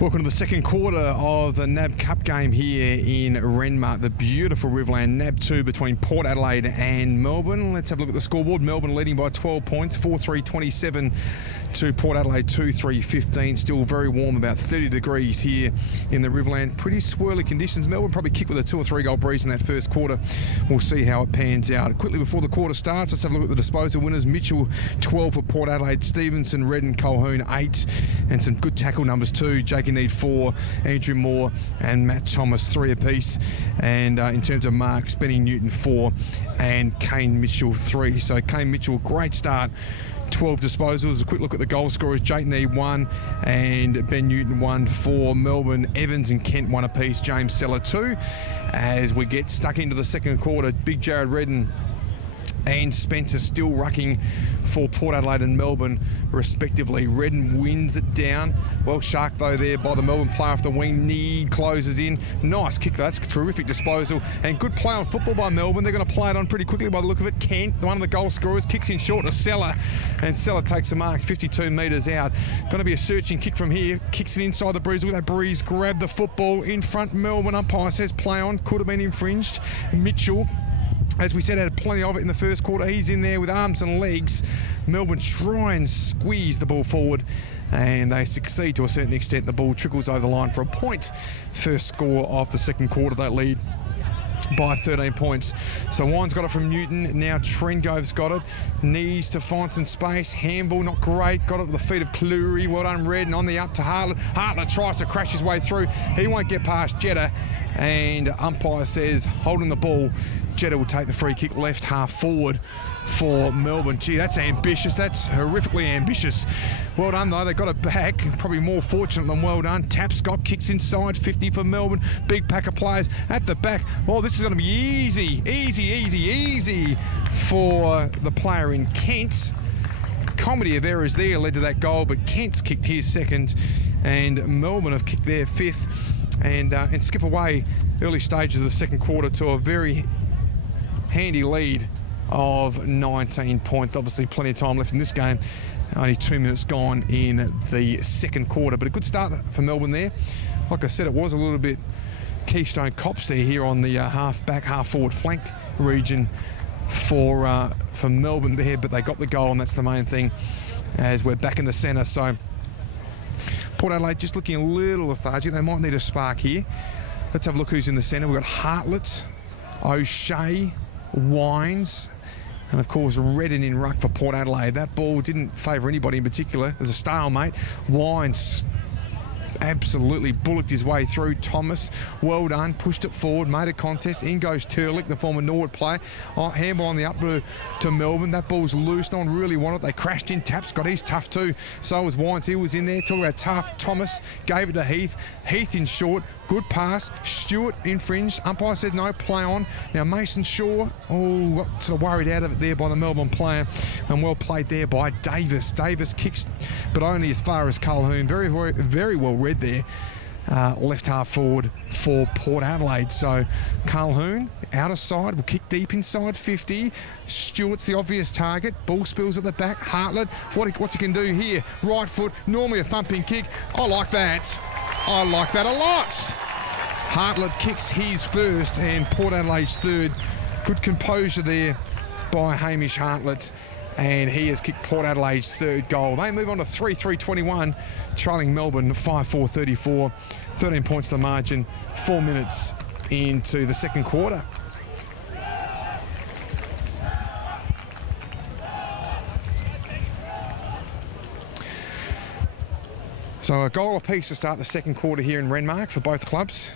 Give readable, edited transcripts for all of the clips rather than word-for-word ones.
Welcome to the second quarter of the NAB Cup game here in Renmark, the beautiful Riverland. NAB 2 between Port Adelaide and Melbourne. Let's have a look at the scoreboard. Melbourne leading by 12 points, 4-3-27 to Port Adelaide 2-3-15. Still very warm, about 30 degrees here in the Riverland. Pretty swirly conditions. Melbourne probably kick with a 2 or 3 goal breeze in that first quarter. We'll see how it pans out. Quickly before the quarter starts, let's have a look at the disposal winners. Mitchell 12 for Port Adelaide, Stevenson, Redden, Colquhoun 8, and some good tackle numbers too. Jake Need 4, Andrew Moore and Matt Thomas 3 apiece, and in terms of marks, Benny Newton 4 and Kane Mitchell 3. So Kane Mitchell, great start, 12 disposals. A quick look at the goal scorers. Jake Need 1 and Ben Newton 1 for Melbourne. Evans and Kent 1 apiece. James Seller 2. As we get stuck into the second quarter, big Jared Redden and Spencer still rucking for Port Adelaide and Melbourne respectively. Redden wins it down. Well shark though there by the Melbourne player off the wing. Need closes in. Nice kick though. That's a terrific disposal and good play on football by Melbourne. They're going to play it on pretty quickly by the look of it. Kent, one of the goal scorers, kicks in short to Seller, and Seller takes a mark 52 metres out. Going to be a searching kick from here. Kicks it inside the breeze. Look at that breeze. Grab the football in front. Melbourne umpire says play on. Could have been infringed. Mitchell, as we said, had plenty of it in the first quarter. He's in there with arms and legs. Melbourne try and squeeze the ball forward, and they succeed to a certain extent. The ball trickles over the line for a point. First score of the second quarter. They lead by 13 points. So Wine's got it from Newton. Now Trengove's got it. Needs to find some space. Handball not great. Got it at the feet of Cleary. Well done, Redden. On the up to Hartlett. Hartlett tries to crash his way through. He won't get past Jetta, and umpire says holding the ball. Jetta will take the free kick left half forward for Melbourne. Gee, that's ambitious. That's horrifically ambitious. Well done though. They got it back. Probably more fortunate than well done. Tapscott kicks inside. 50 for Melbourne. Big pack of players at the back. Well, this is going to be easy for the player in Kent. Comedy of errors there led to that goal, but Kent's kicked his second, and Melbourne have kicked their fifth, and skip away early stages of the second quarter to a very handy lead of 19 points. Obviously plenty of time left in this game. Only 2 minutes gone in the second quarter, but a good start for Melbourne there. Like I said, it was a little bit Keystone Cops there here on the half back, half forward flank region for Melbourne there, but they got the goal, and that's the main thing as we're back in the centre. So Port Adelaide just looking a little lethargic. They might need a spark here. Let's have a look who's in the centre. We've got Hartlett, O'Shea, Wines, and of course Redden in ruck for Port Adelaide. That ball didn't favour anybody in particular. It was a stalemate. Wines absolutely bullocked his way through. Thomas, well done, pushed it forward, made a contest. In goes Turlick, the former Norwood player. Handball on the up to Melbourne. That ball's loose. No one really wanted it. They crashed in. Tapscott, he's tough too. So was Wines. He was in there. Talking about tough. Thomas gave it to Heath. Heath in short. Good pass. Stewart infringed. Umpire said no, play on. Now Mason Shaw, got sort of worried out of it there by the Melbourne player, and well played there by Davis. Davis kicks, but only as far as Colquhoun. Very well read there. Left half forward for Port Adelaide. So Colquhoun, outer side, will kick deep inside 50. Stewart's the obvious target. Ball spills at the back. Hartlett, what's he can do here? Right foot, normally a thumping kick. I like that. I like that a lot. Hartlett kicks his first and Port Adelaide's third. Good composure there by Hamish Hartlett, and he has kicked Port Adelaide's third goal. They move on to 3-3-21, trailing Melbourne 5-4-34, 13 points to the margin, 4 minutes into the second quarter. So a goal apiece to start the second quarter here in Renmark for both clubs.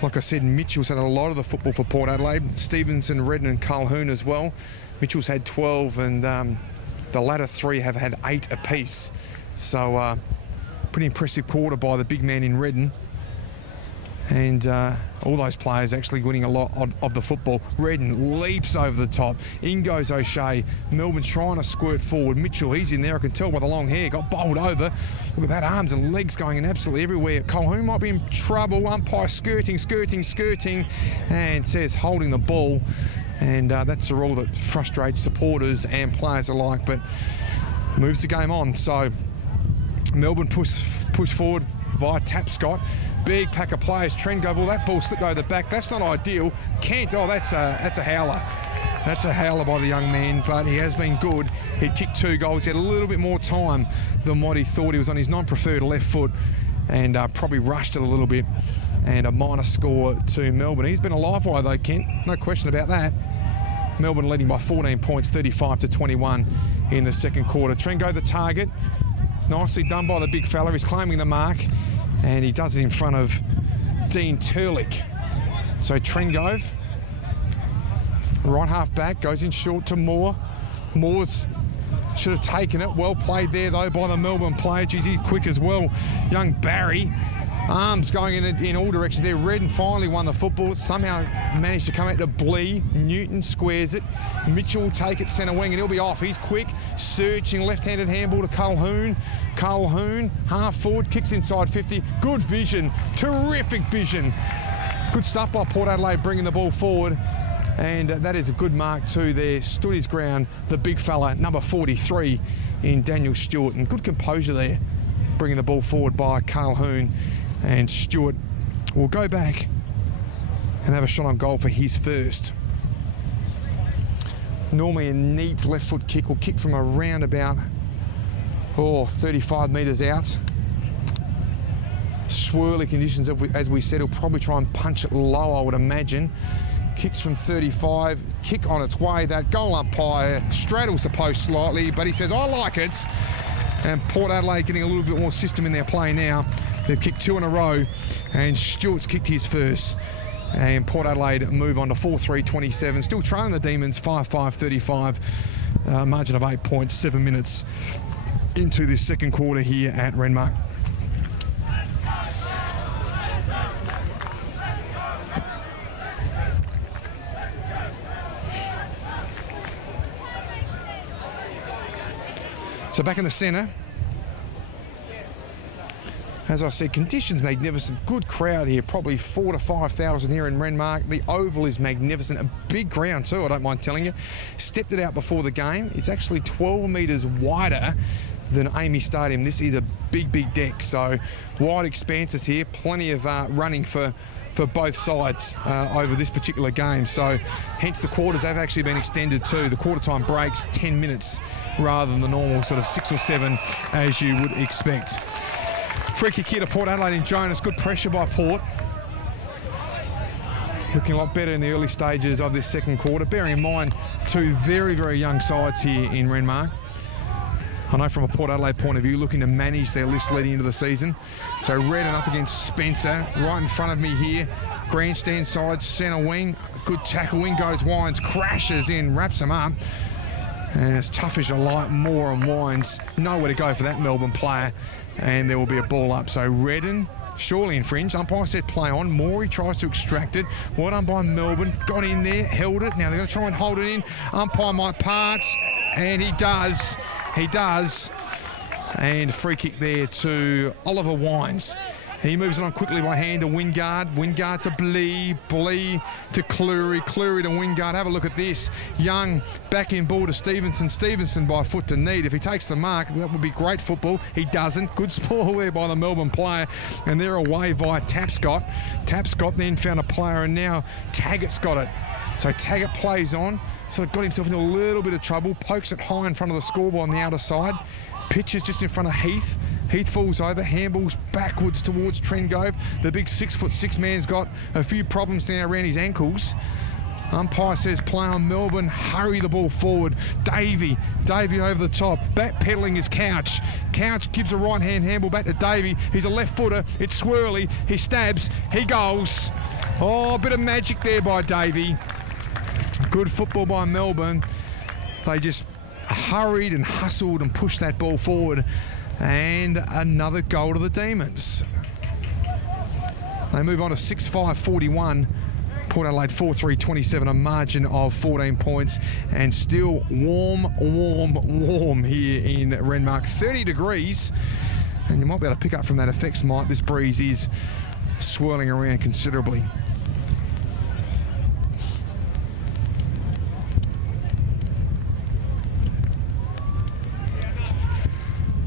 Like I said, Mitchell's had a lot of the football for Port Adelaide. Stevenson, Redden and Colquhoun as well. Mitchell's had 12, and the latter three have had 8 apiece. So pretty impressive quarter by the big man in Redden. And all those players actually winning a lot of the football. Redden leaps over the top. In goes O'Shea. Melbourne trying to squirt forward. Mitchell, he's in there. I can tell by the long hair. Got bowled over. Look at that, arms and legs going in absolutely everywhere. Colquhoun might be in trouble. Umpire skirting, and says holding the ball. And that's a rule that frustrates supporters and players alike, but moves the game on. So Melbourne push forward via Tapscott. Big pack of players. Trengove, well, that ball slipped over the back. That's not ideal. Kent, oh, that's a howler. That's a howler by the young man, but he has been good. He kicked 2 goals. He had a little bit more time than what he thought. He was on his non-preferred left foot and probably rushed it a little bit. And a minor score to Melbourne. He's been a live wire though, Kent. No question about that. Melbourne leading by 14 points, 35-21 in the second quarter. Trengove the target. Nicely done by the big fella. He's claiming the mark, and he does it in front of Dean Turlick. So Trengove, right half back, goes in short to Moore. Moore's should have taken it. Well played there though by the Melbourne player. Geez, he's quick as well. Young Barry. Arms going in all directions there. Redden finally won the football. Somehow managed to come out to Blee. Newton squares it. Mitchell will take it centre wing and he'll be off. He's quick. Searching left-handed handball to Colquhoun. Colquhoun, half forward, kicks inside 50. Good vision. Terrific vision. Good stuff by Port Adelaide bringing the ball forward. And that is a good mark too there. Stood his ground, the big fella, number 43 in Daniel Stewart. And good composure there, bringing the ball forward by Colquhoun. And Stewart will go back and have a shot on goal for his first. Normally a neat left foot kick, will kick from around about 35 metres out. Swirly conditions, as we said, he'll probably try and punch it low, I would imagine. Kicks from 35, kick on its way. That goal umpire straddles the post slightly, but he says, I like it. And Port Adelaide getting a little bit more system in their play now. They've kicked 2 in a row, and Stewart's kicked his first. And Port Adelaide move on to 4-3-27. Still trailing the Demons, 5-5-35. Margin of 8 points, 7 minutes into this second quarter here at Renmark. So back in the centre. As I said, conditions magnificent. Good crowd here, probably 4,000 to 5,000 here in Renmark. The oval is magnificent. A big ground too, I don't mind telling you. Stepped it out before the game. It's actually 12 metres wider than Amy Stadium. This is a big, big deck. So wide expanses here. Plenty of running for both sides over this particular game. So hence the quarters have actually been extended too. The quarter time breaks 10 minutes rather than the normal sort of 6 or 7 as you would expect. Free kick here to Port Adelaide in Jonas. Good pressure by Port. Looking a lot better in the early stages of this second quarter. Bearing in mind, 2 very, very young sides here in Renmark. I know from a Port Adelaide point of view, looking to manage their list leading into the season. So Redden up against Spencer, right in front of me here. Grandstand side, centre wing. Good tackle, in goes Wines, crashes in, wraps him up. And as tough as you like, Moore and Wines, nowhere to go for that Melbourne player. And there will be a ball up. So Redden, surely infringed. Umpire said play on. Morey tries to extract it. Well done by Melbourne. Got in there, held it. Now they're going to try and hold it in. Umpire might parts, and he does. He does. And free kick there to Oliver Wines. He moves it on quickly by hand to Wingard. Wingard to Blee. Blee to Cleary. Cleary to Wingard. Have a look at this. Young back in ball to Stevenson. Stevenson by foot to Need. If he takes the mark, that would be great football. He doesn't. Good spoil there by the Melbourne player. And they're away via Tapscott. Tapscott then found a player, and now Taggart's got it. So Taggart plays on. Sort of got himself into a little bit of trouble. Pokes it high in front of the scoreboard on the outer side. Pitches just in front of Heath. Heath falls over, handballs backwards towards Trengove. The big 6'6" man's got a few problems now around his ankles. Umpire says play on Melbourne, hurry the ball forward. Davey over the top, backpedaling his Couch. Couch gives a right-hand handball back to Davey. He's a left footer, it's swirly, he stabs, he goes. Oh, a bit of magic there by Davey. Good football by Melbourne. They just hurried and hustled and pushed that ball forward, and another goal to the Demons. They move on to 6-5-41. Port Adelaide 4-3-27, a margin of 14 points, and still warm here in Renmark. 30 degrees, and you might be able to pick up from that effects, Mike. This breeze is swirling around considerably.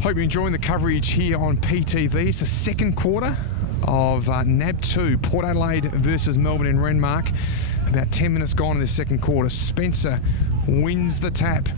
Hope you're enjoying the coverage here on PTV. It's the second quarter of NAB 2, Port Adelaide versus Melbourne in Renmark. About 10 minutes gone in the second quarter. Spencer wins the tap.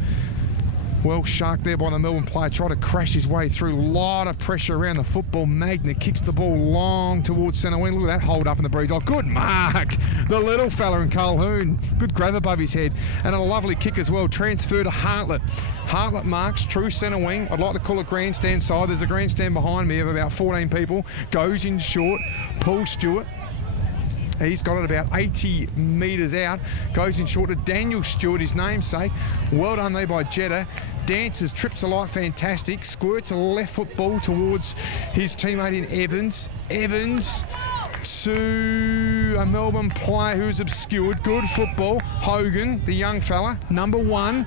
Well shark there by the Melbourne player, tried to crash his way through. A lot of pressure around the football. Magna kicks the ball long towards centre wing. Look at that hold up in the breeze. Oh, good mark. The little fella in Calhoun. Good grab above his head. And a lovely kick as well. Transfer to Hartlett. Hartlett marks, true centre wing. I'd like to call it grandstand side. There's a grandstand behind me of about 14 people. Goes in short. Paul Stewart. He's got it about 80 metres out. Goes in short to Daniel Stewart, his namesake. Well done there by Jetta. Dances, trips a light, fantastic. Squirts a left foot ball towards his teammate in Evans. Evans to a Melbourne player who's obscured. Good football. Hogan, the young fella, number 1.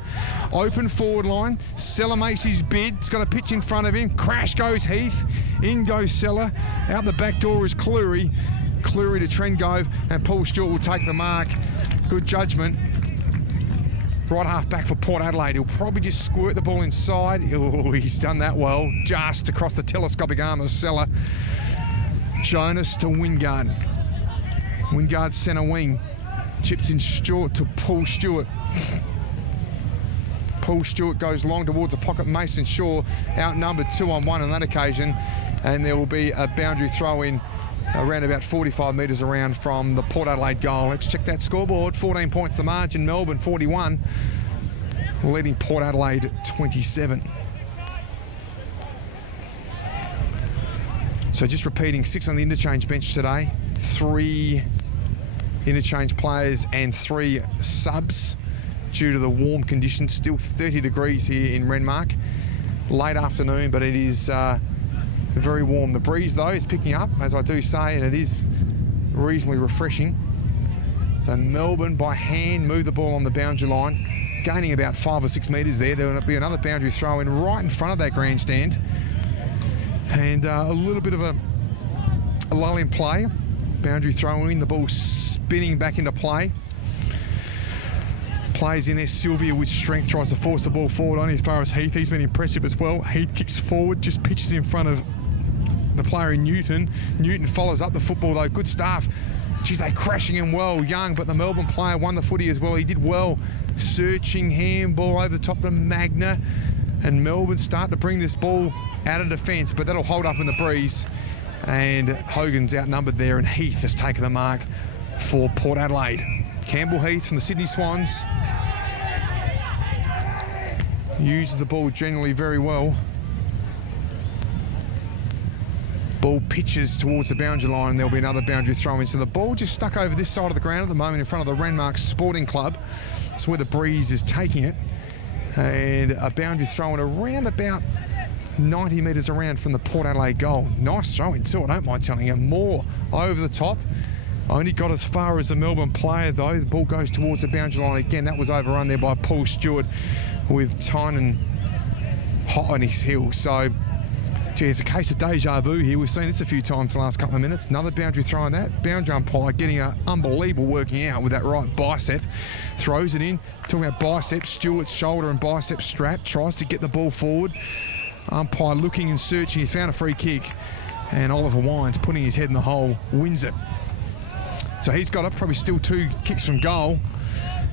Open forward line. Seller makes his bid. It's got a pitch in front of him. Crash goes Heath. In goes Seller. Out the back door is Cleary. Cleary to Trengove, and Paul Stewart will take the mark. Good judgment. Right half back for Port Adelaide. He'll probably just squirt the ball inside. Oh, he's done that well. Just across the telescopic arm of Seller. Jonas to Wingard. Wingard centre wing. Chips in short to Paul Stewart. Paul Stewart goes long towards the pocket. Mason Shaw outnumbered 2-on-1 on that occasion, and there will be a boundary throw in around about 45 metres around from the Port Adelaide goal. Let's check that scoreboard. 14 points the margin. Melbourne 41, leading Port Adelaide 27. So just repeating, 6 on the interchange bench today. 3 interchange players and 3 subs due to the warm conditions. Still 30 degrees here in Renmark. Late afternoon, but it is very warm. The breeze though is picking up, as I do say, and it is reasonably refreshing. So Melbourne by hand move the ball on the boundary line, gaining about 5 or 6 metres there. There will be another boundary throw in right in front of that grandstand, and a little bit of a lull in play. Boundary throw in, the ball spinning back into play. Plays in there. Sylvia with strength tries to force the ball forward only as far as Heath. He's been impressive as well. Heath kicks forward, just pitches in front of the player in Newton. Newton follows up the football though. Good stuff. Geez, they're crashing him well, Young, but the Melbourne player won the footy as well. He did well. Searching handball over the top to Magna, and Melbourne start to bring this ball out of defence, but that'll hold up in the breeze. And Hogan's outnumbered there, and Heath has taken the mark for Port Adelaide. Campbell Heath from the Sydney Swans uses the ball generally very well. Ball pitches towards the boundary line, and there'll be another boundary throw in. So the ball just stuck over this side of the ground at the moment in front of the Renmark Sporting Club. That's where the breeze is taking it. And a boundary throw in around about 90 metres around from the Port Adelaide goal. Nice throw in too, I don't mind telling you. More over the top. Only got as far as the Melbourne player though. The ball goes towards the boundary line again. That was overrun there by Paul Stewart with Tynan hot on his heels. So, gee, it's a case of deja vu here. We've seen this a few times in the last couple of minutes. Another boundary throw in that. Boundary umpire getting an unbelievable working out with that right bicep. Throws it in. Talking about biceps, Stewart's shoulder and bicep strap. Tries to get the ball forward. Umpire looking and searching. He's found a free kick. And Oliver Wines putting his head in the hole, wins it. So he's got it, probably still 2 kicks from goal.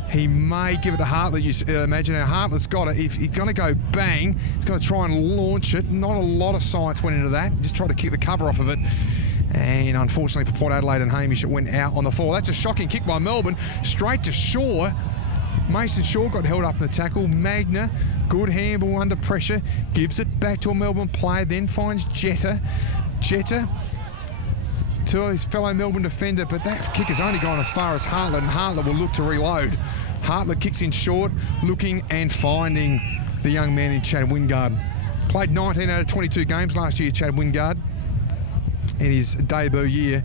He may give it to Hartlett. You imagine how Hartlett's got it. If he's going to go bang, he's going to try and launch it. Not a lot of science went into that. Just tried to kick the cover off of it. And unfortunately for Port Adelaide and Hamish, it went out on the floor. That's a shocking kick by Melbourne. Straight to Shaw. Mason Shaw got held up in the tackle. Magna, good handball under pressure. Gives it back to a Melbourne player, then finds Jetta. Jetta to his fellow Melbourne defender, but that kick has only gone as far as Hartlett, and Hartlett will look to reload. Hartlett kicks in short, looking and finding the young man in Chad Wingard. Played 19 out of 22 games last year, Chad Wingard, in his debut year.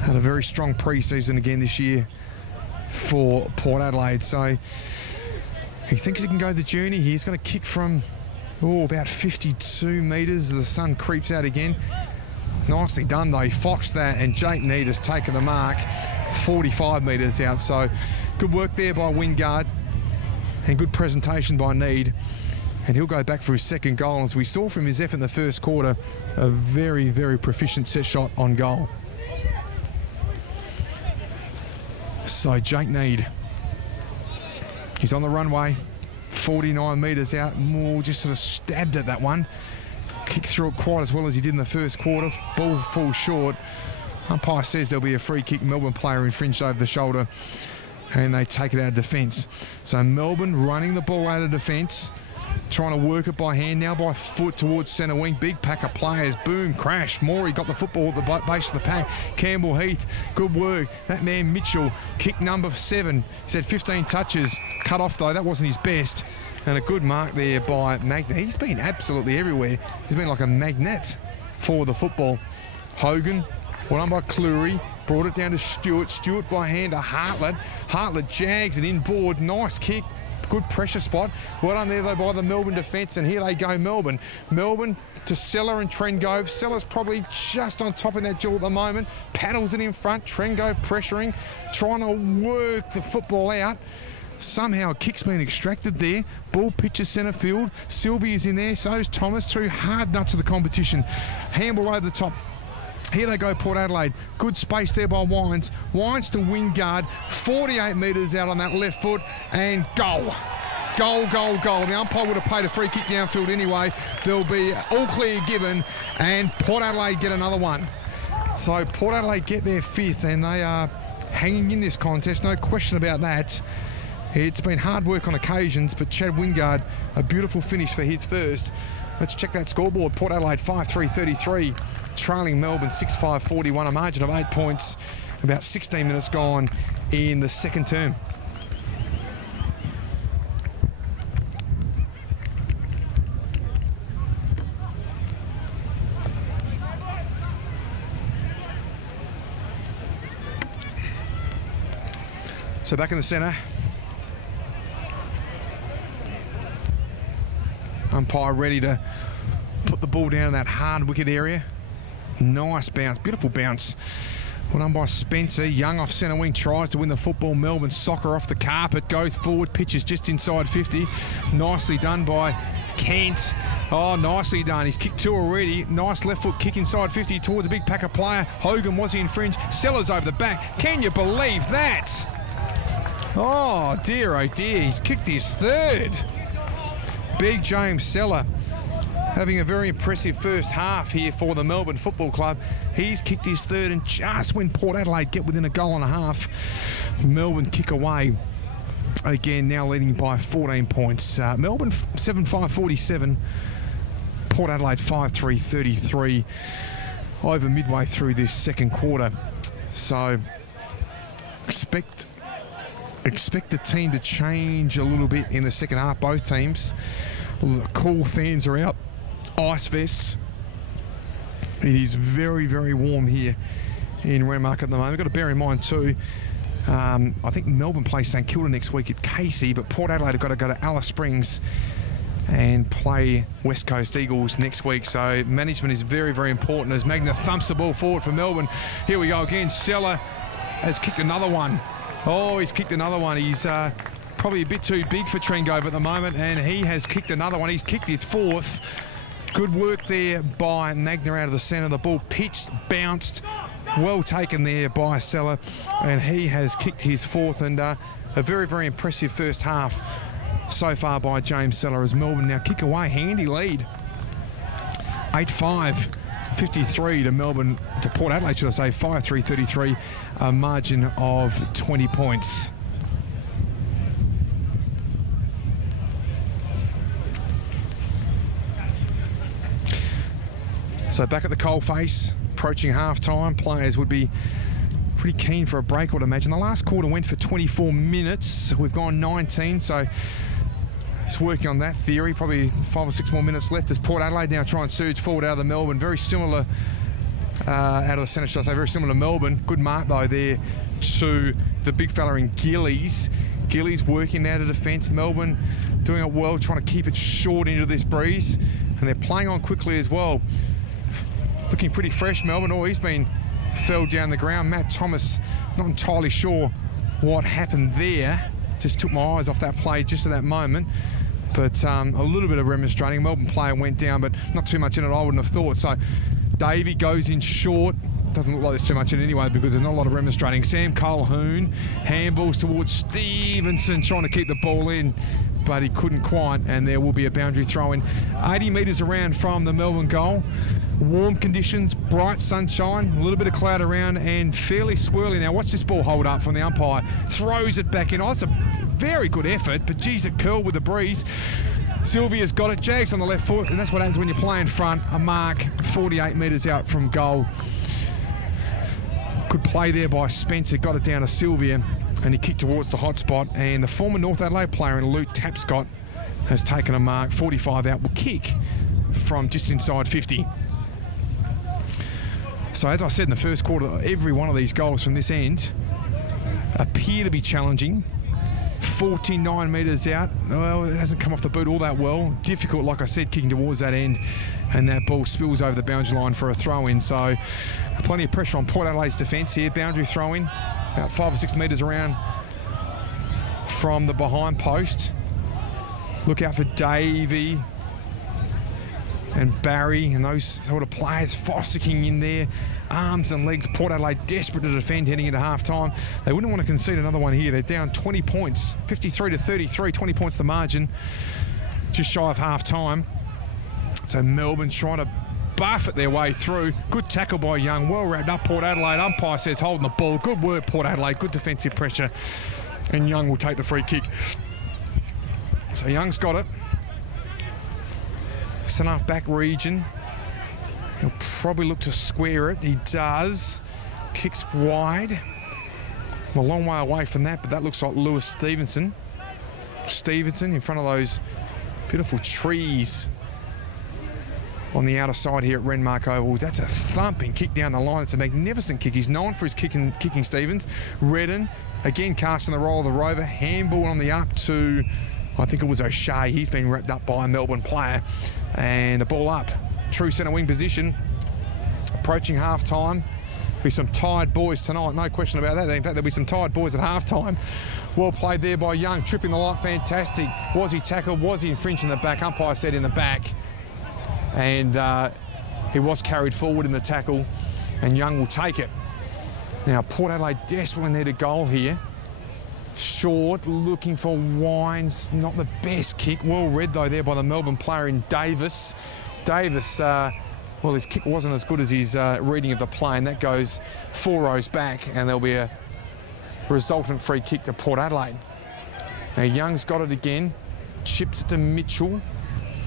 Had a very strong pre-season again this year for Port Adelaide. So he thinks he can go the journey here. He's going to kick from about 52 metres as the sun creeps out again. Nicely done though, he foxed that, and Jake Need has taken the mark 45 metres out. So good work there by Wingard and good presentation by Need. and he'll go back for his second goal. As we saw from his effort in the first quarter, a very, very proficient set shot on goal. So Jake Need, he's on the runway, 49 metres out. Moore just sort of stabbed at that one. Kicked through it quite as well as he did in the first quarter. Ball falls short. Umpire says there'll be a free kick. Melbourne player infringed over the shoulder, and they take it out of defence. So Melbourne running the ball out of defence, trying to work it by hand, now by foot towards centre wing. Big pack of players. Boom, crash. Morey got the football at the base of the pack. Campbell Heath, good work. That man Mitchell, kick number 7. He's had 15 touches. Cut off though, that wasn't his best. And a good mark there by Magnet. He's been absolutely everywhere. He's been like a magnet for the football. Hogan, well done by Cleary. Brought it down to Stewart. Stewart by hand to Hartlett. Hartlett jags it inboard. Nice kick. Good pressure spot. Well done there though by the Melbourne defence. And here they go, Melbourne. Melbourne to Seller and Trengove. Seller's probably just on top of that duel at the moment. Paddles it in front. Trengove pressuring. Trying to work the football out. Somehow a kick's been extracted there. Ball pitches centre field. Sylvia's in there. So is Thomas. Two hard nuts of the competition. Handball over the top. Here they go, Port Adelaide. Good space there by Wines. Wines to Wingard. 48 metres out on that left foot. And goal. Goal, goal, goal. The umpire would have played a free kick downfield anyway. There'll be all clear given. And Port Adelaide get another one. So Port Adelaide get their 5th. And they are hanging in this contest. No question about that. It's been hard work on occasions, but Chad Wingard, a beautiful finish for his first. Let's check that scoreboard. Port Adelaide 5-3-33, trailing Melbourne 6-5-41, a margin of 8 points. About 16 minutes gone in the second term. So back in the centre. Umpire ready to put the ball down in that hard wicket area. Nice bounce, beautiful bounce. Well done by Spencer. Young off centre wing, tries to win the football. Melbourne soccer off the carpet, goes forward, pitches just inside 50. Nicely done by Kent. Oh, nicely done. He's kicked 2 already. Nice left foot kick inside 50 towards a big pack of player. Hogan, was he infringed? Sellers over the back. Can you believe that? Oh dear, he's kicked his 3rd. Big James Seller having a very impressive first half here for the Melbourne Football Club. He's kicked his 3rd, and just when Port Adelaide get within a goal and a half, Melbourne kick away. Again, now leading by 14 points. Melbourne 7-5-47, Port Adelaide 5-3-33 over midway through this second quarter. So expect the team to change a little bit in the second half, both teams. Cool fans are out, ice vests. It is very, very warm here in Renmark at the moment. We've got to bear in mind too, I think Melbourne plays St Kilda next week at Casey, but Port Adelaide have got to go to Alice Springs and play West Coast Eagles next week. So management is very, very important as Magna thumps the ball forward for Melbourne. Here we go again. Seller has kicked another one. Oh, he's kicked another one. He's probably a bit too big for Trengove at the moment, and he has kicked another one. He's kicked his 4th. Good work there by Magna out of the centre. The ball pitched, bounced, well taken there by Seller, and he has kicked his 4th, and a very, very impressive first half so far by James Seller as Melbourne now kick away. Handy lead. 8-5. 53 to Melbourne, to Port Adelaide, should I say, 5-3-33, a margin of 20 points. So back at the coalface, approaching half-time, players would be pretty keen for a break, I would imagine. The last quarter went for 24 minutes. We've gone 19, so just working on that theory. Probably 5 or 6 more minutes left as Port Adelaide now try and surge forward out of the Melbourne. Very similar, out of the centre, should I say, very similar to Melbourne. Good mark, though, there to the big fella in Gillies. Gillies working out of defence. Melbourne doing it well, trying to keep it short into this breeze. And they're playing on quickly as well. Looking pretty fresh, Melbourne. Oh, he's been fell down the ground. Matt Thomas, not entirely sure what happened there. Just took my eyes off that play just at that moment. But a little bit of remonstrating. Melbourne player went down, but not too much in it, I wouldn't have thought. So Davey goes in short. Doesn't look like there's too much in it anyway because there's not a lot of remonstrating. Sam Colquhoun handballs towards Stevenson, trying to keep the ball in, but he couldn't quite, and there will be a boundary throw-in. 80 metres around from the Melbourne goal. Warm conditions, bright sunshine, a little bit of cloud around, and fairly swirly. Now watch this ball hold up from the umpire. Throws it back in. Oh, that's a very good effort, but geez, it curled with the breeze. Sylvia's got it, Jags on the left foot, and that's what happens when you play in front. A mark 48 metres out from goal. Good play there by Spencer, got it down to Sylvia, and he kicked towards the hot spot, and the former North Adelaide player in Luke Tapscott has taken a mark. 45 out, will kick from just inside 50. So as I said in the first quarter, every one of these goals from this end appear to be challenging. 49 metres out. Well, it hasn't come off the boot all that well. Difficult, like I said, kicking towards that end, and that ball spills over the boundary line for a throw-in. So plenty of pressure on Port Adelaide's defence here. Boundary throw-in, about 5 or 6 metres around from the behind post. Look out for Davey and Barry and those sort of players fossicking in there. Arms and legs. Port Adelaide desperate to defend heading into half-time. They wouldn't want to concede another one here. They're down 20 points, 53 to 33, 20 points the margin, just shy of half-time. So Melbourne's trying to buffet their way through. Good tackle by Young. Well wrapped up, Port Adelaide. Umpire says holding the ball. Good work, Port Adelaide. Good defensive pressure. And Young will take the free kick. So Young's got it. Enough back region. He'll probably look to square it. He does. Kicks wide. I'm a long way away from that, but that looks like Lewis Stevenson. Stevenson in front of those beautiful trees on the outer side here at Renmark Oval. That's a thumping kick down the line. It's a magnificent kick. He's known for his kicking Stevens. Redden, again casting the role of the rover. Handball on the up to, I think it was O'Shea. He's been wrapped up by a Melbourne player. And a ball up. True centre wing position. Approaching half-time. Be some tired boys tonight, no question about that. In fact, there'll be some tired boys at half-time. Well played there by Young, tripping the light, fantastic. Was he tackled? Was he infringing the back? Umpire said in the back. And he was carried forward in the tackle, and Young will take it. Now, Port Adelaide desperately need a goal here. Short, looking for Wines, not the best kick. Well read though there by the Melbourne player in Davis. Davis, well, his kick wasn't as good as his reading of the play, and that goes 4 rows back, and there'll be a resultant free kick to Port Adelaide. Now Young's got it again, chips it to Mitchell.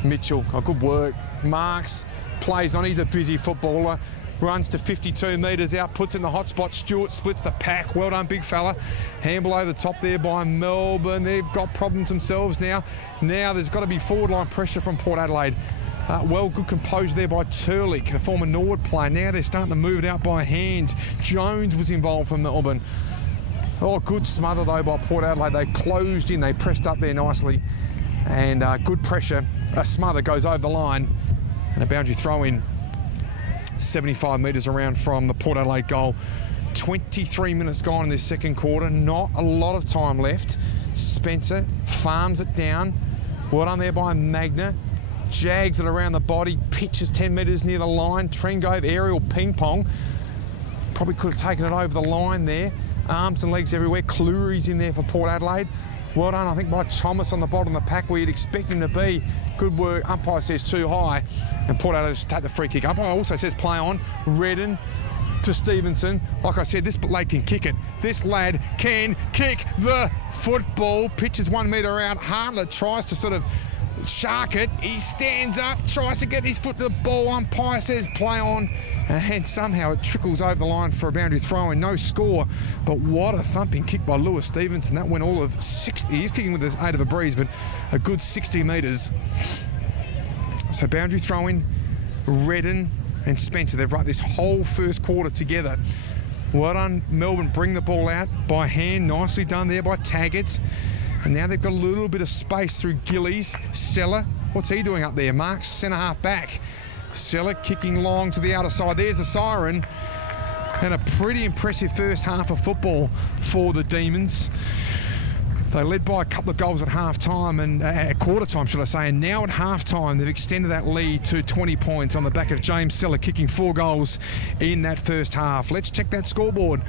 Mitchell, oh, good work. Marks, plays on, he's a busy footballer. Runs to 52 metres out, puts in the hot spot. Stewart splits the pack. Well done, big fella. Handball over the top there by Melbourne. They've got problems themselves now. Now there's got to be forward line pressure from Port Adelaide. Well, good composure there by Turlick, the former Norwood player. Now they're starting to move it out by hand. Jones was involved for Melbourne. Oh, good smother though by Port Adelaide. They closed in, they pressed up there nicely. And good pressure. A smother goes over the line. And a boundary throw in. 75 metres around from the Port Adelaide goal. 23 minutes gone in this second quarter. Not a lot of time left. Spencer farms it down. Well done there by Magna. Jags it around the body. Pitches 10 metres near the line. Trengove aerial ping pong. Probably could have taken it over the line there. Arms and legs everywhere. Cleary's in there for Port Adelaide. Well done, I think, by Thomas on the bottom of the pack where you'd expect him to be. Good work. Umpire says too high, and Port Adelaide take the free kick. Umpire also says play on. Redden to Stevenson. Like I said, this lad can kick it. This lad can kick the football. Pitches 1 metre out. Hartlett tries to sort of shark it. He stands up, tries to get his foot to the ball. Umpire says play on, and somehow it trickles over the line for a boundary throw and no score. But what a thumping kick by Lewis Stevenson. That went all of 60. He's kicking with the aid of a breeze, but a good 60 metres. So boundary throw in, Redden and Spencer. They've run this whole first quarter together. Well done, Melbourne, bring the ball out by hand. Nicely done there by Taggart. And now they've got a little bit of space through Gillies. Seller, what's he doing up there? Marks, centre half back. Seller kicking long to the outer side. There's the siren. And a pretty impressive first half of football for the Demons. They led by a couple of goals at half-time, and at quarter-time, should I say, and now at half-time they've extended that lead to 20 points on the back of James Seller kicking 4 goals in that first half. Let's check that scoreboard.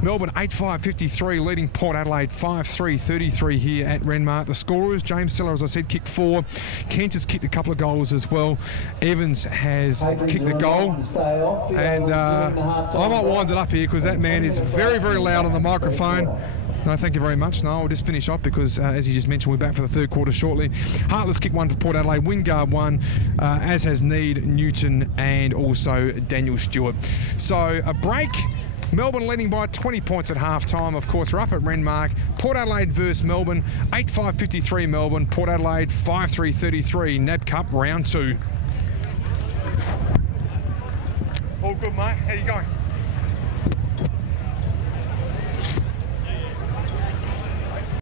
Melbourne 8-5-53, leading Port Adelaide 5-3-33 here at Renmark. The scorers, James Seller, as I said, kicked 4. Kent has kicked a couple of goals as well. Evans has kicked a goal. And I might wind it up here because that man is very, very loud on the microphone. No, thank you very much. No, I'll just finish off because, as you just mentioned, we're back for the third quarter shortly. Hartless kicked 1 for Port Adelaide, Wingard 1, as has Need, Newton, and also Daniel Stewart. So a break. Melbourne leading by 20 points at half-time. Of course, we're up at Renmark. Port Adelaide versus Melbourne. 8-5-53 Melbourne. Port Adelaide 5-3-33. NAB Cup round 2. All good, mate. How you going?